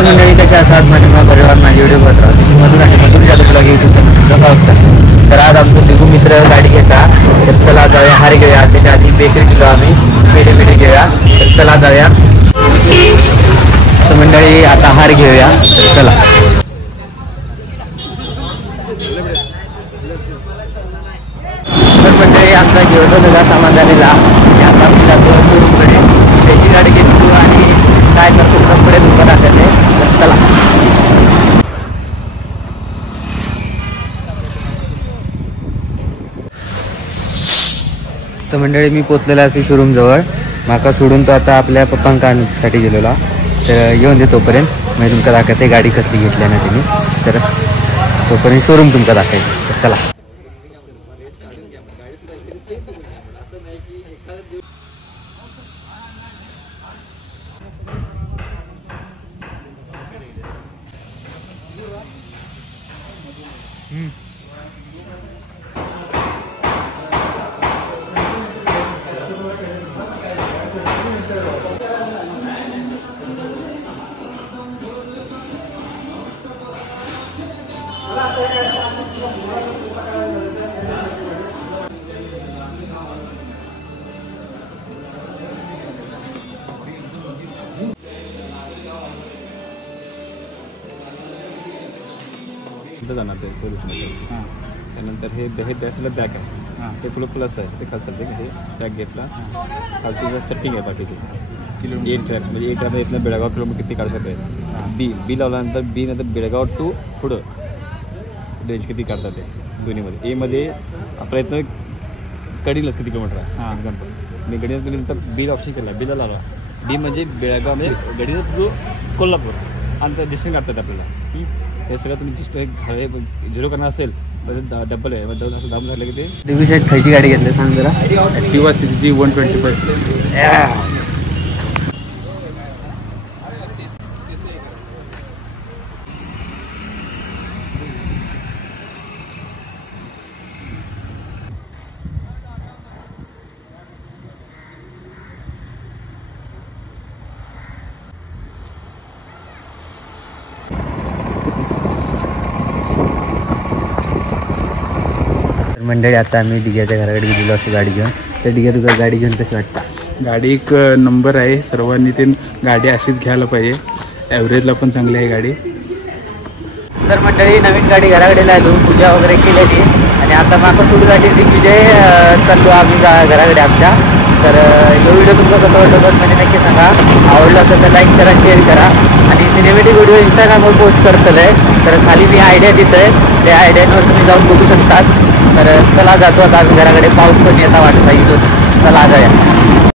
मंडळी कशा असतात माझ्या परिवार माझे व्हिडिओ बघतात मधून आणि मधून जातो ब्लॉग यूट्यूब चॅनल तर आज आमचं तिघू मित्र गाडी घेता तर चला जाऊया हार घेऊया त्याच्या आधी बेकरी गेलो आम्ही पेढे घेऊया तर चला जाऊया तर मंडळी आता हार घेऊया तर चला तर मंडळी आमचा घेऊन सगळा सामान झालेला आणि आता मी जातो शोरूमकडे त्याची गाडी घेतो आणि काय करतो पुढे दुकान दाखवते तर चला तर मंडळी मी पोचलेला असे शोरूम जवळ माका सोडून तो आता आपल्या पप्पांकांसाठी गेलेला तर येऊन दे तोपर्यंत मी तुमका दाखवते गाडी कसली घेतली ना त्यांनी तर तोपर्यंत शोरूम तुमका दाखवायचं तर चला जाणार ते त्यानंतर हे बॅसला बॅक आहे ते फुल प्लस आहे ते खालचं हे बॅक घेतला खालची सेटिंग आहे बाकीची एक ट्रॅक म्हणजे एक आता इथनं बेळगाव किलोमीटर किती काढू शकते बी लावल्यानंतर बी नंतर बेळगाव टू पुढं रेंज किती काढतात ते दोन्हीमध्ये एमध्ये आपल्या इथनं कडीलच किती किलोमीटर आहे एक्झाम्पल मी गडीला नंतर बीला ऑप्शन केला बीला लावला बी म्हणजे बेळगाव म्हणजे गडीला थ्रू कोल्हापूर आणि ते डिस्टन्स काढतात आपल्याला हे सगळं तुम्ही जस्ट झिरो करणार असेल तर डबल आहे दाम झालं की ते रिव्ह्यू साईड खायची गाडी घेतली सांग जरा Activa 6G 125 मंडळी आता आम्ही डिग्याच्या घराकडे गेलेलो असतो गाडी घेऊन तर डिग्या तुझा गाडी घेऊन कशी वाटतं गाडी एक नंबर आहे सर्वांनी ते गाडी अशीच घ्यायला पाहिजे ॲव्हरेजला पण चांगली आहे गाडी तर मंडळी नवीन गाडी घराकडे आलो पूजा वगैरे केलेली आणि आता माका सोडून गाडी दिग्विजय चाललो आम्ही घराकडे आमच्या तर हा व्हिडिओ तुमचा कसा वाटतो म्हणजे नक्की सांगा आवडलं असेल तर लाईक करा शेअर करा आणि सिनेमॅटिक व्हिडिओ इंस्टाग्रामवर पोस्ट करतोय तर खाली मी आयडिया देतोय त्या आयडियावर तुम्ही जाऊन बघू शकतात तर चला जातो आता आम्ही घराकडे पाऊस पण येता वाटत इथून चला जाऊया